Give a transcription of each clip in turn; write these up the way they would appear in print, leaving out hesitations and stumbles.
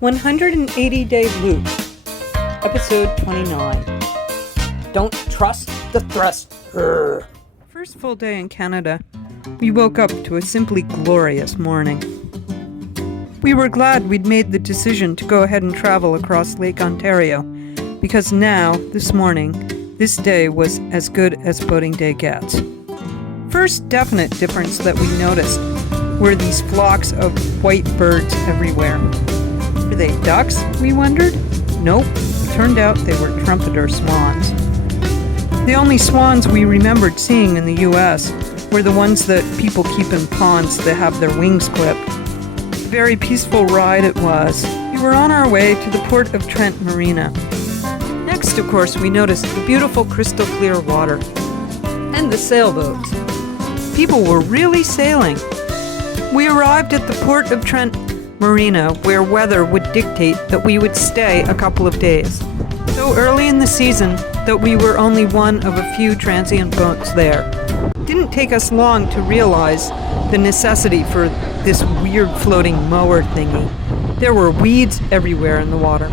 180-Day Loop, Episode 29. Don't trust the thrust. First full day in Canada, we woke up to a simply glorious morning. We were glad we'd made the decision to go ahead and travel across Lake Ontario, because now, this morning, this day was as good as boating day gets. First definite difference that we noticed were these flocks of white birds everywhere. Were they ducks, we wondered? Nope, it turned out they were trumpeter swans. The only swans we remembered seeing in the US were the ones that people keep in ponds that have their wings clipped. A very peaceful ride it was. We were on our way to the port of Trent Marina. Next, of course, we noticed the beautiful crystal clear water and the sailboats. People were really sailing. We arrived at the port of Trent Marina, where weather would dictate that we would stay a couple of days. So early in the season that we were only one of a few transient boats there. It didn't take us long to realize the necessity for this weird floating mower thingy. There were weeds everywhere in the water.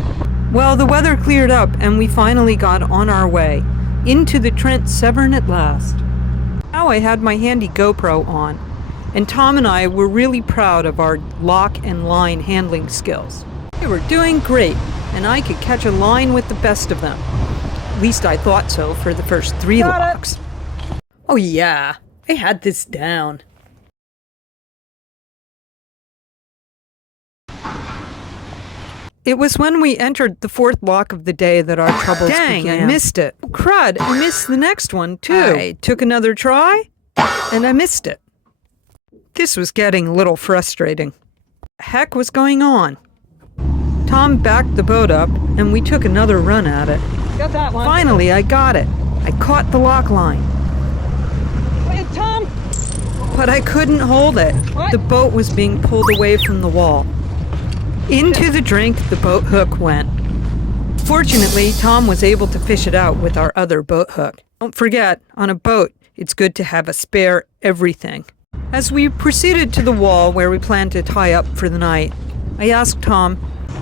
Well, the weather cleared up and we finally got on our way into the Trent-Severn at last. Now I had my handy GoPro on, and Tom and I were really proud of our lock and line handling skills. We were doing great, and I could catch a line with the best of them. At least I thought so for the first 3 locks. Oh yeah, I had this down. It was when we entered the 4th lock of the day that our troubles began. Dang, I missed it. Oh, crud, I missed the next one too. I took another try, and I missed it. This was getting a little frustrating. What the heck was going on? Tom backed the boat up, and we took another run at it. Got that one. Finally, I got it. I caught the lock line. Wait, Tom! But I couldn't hold it. What? The boat was being pulled away from the wall. Into the drink the boat hook went. Fortunately, Tom was able to fish it out with our other boat hook. Don't forget, on a boat, it's good to have a spare everything. As we proceeded to the wall where we planned to tie up for the night, I asked Tom,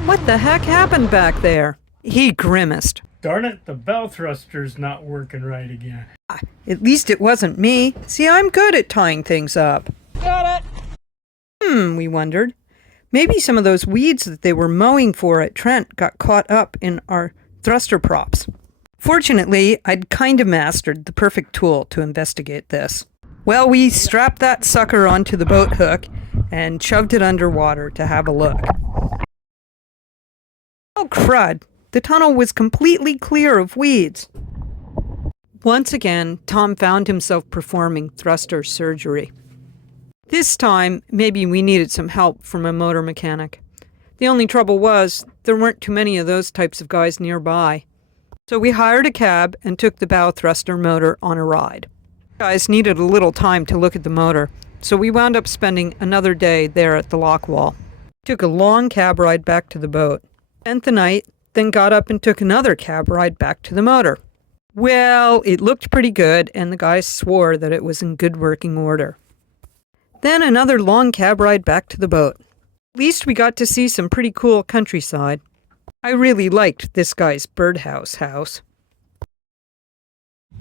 "What the heck happened back there?" He grimaced. Darn it, the bow thruster's not working right again. At least it wasn't me. See, I'm good at tying things up. Got it! We wondered. Maybe some of those weeds that they were mowing for at Trent got caught up in our thruster props. Fortunately, I'd kind of mastered the perfect tool to investigate this. Well, we strapped that sucker onto the boat hook and shoved it underwater to have a look. Oh, crud! The tunnel was completely clear of weeds. Once again, Tom found himself performing thruster surgery. This time, maybe we needed some help from a motor mechanic. The only trouble was, there weren't too many of those types of guys nearby. So we hired a cab and took the bow thruster motor on a ride. Guys needed a little time to look at the motor, so we wound up spending another day there at the lock wall. Took a long cab ride back to the boat. Spent the night, then got up and took another cab ride back to the motor. Well, it looked pretty good, and the guys swore that it was in good working order. Then another long cab ride back to the boat. At least we got to see some pretty cool countryside. I really liked this guy's birdhouse house.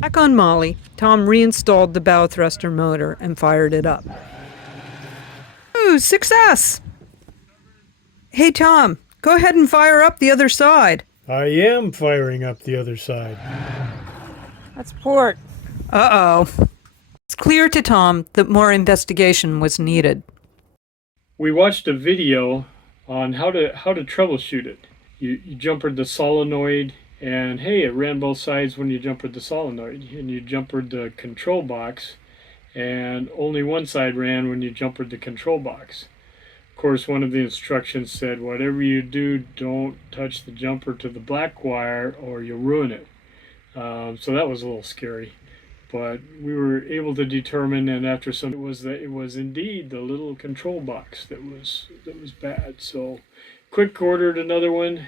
Back on Molly, Tom reinstalled the bow thruster motor and fired it up. Ooh, success! Hey Tom, go ahead and fire up the other side. I am firing up the other side. That's port. Uh-oh. It's clear to Tom that more investigation was needed. We watched a video on how to troubleshoot it. You jumpered the solenoid, and hey, it ran both sides when you jumpered the solenoid. And you jumpered the control box, and only one side ran when you jumpered the control box. Of course, one of the instructions said, whatever you do, don't touch the jumper to the black wire or you'll ruin it. So that was a little scary. But we were able to determine, and after some, it was indeed the little control box that was bad. So, quick ordered another one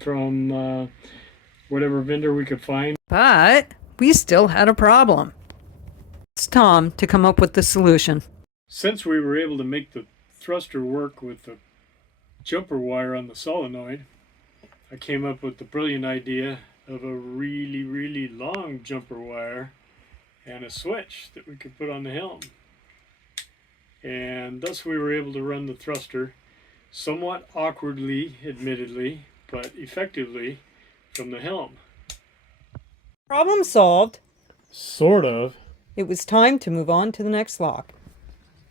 from whatever vendor we could find. But we still had a problem. It's Tom to come up with the solution. Since we were able to make the thruster work with the jumper wire on the solenoid, I came up with the brilliant idea of a really, really long jumper wire and a switch that we could put on the helm. And thus we were able to run the thruster somewhat awkwardly, admittedly, but effectively from the helm. Problem solved. Sort of. It was time to move on to the next lock.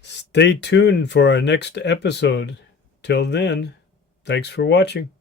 Stay tuned for our next episode. Till then, thanks for watching.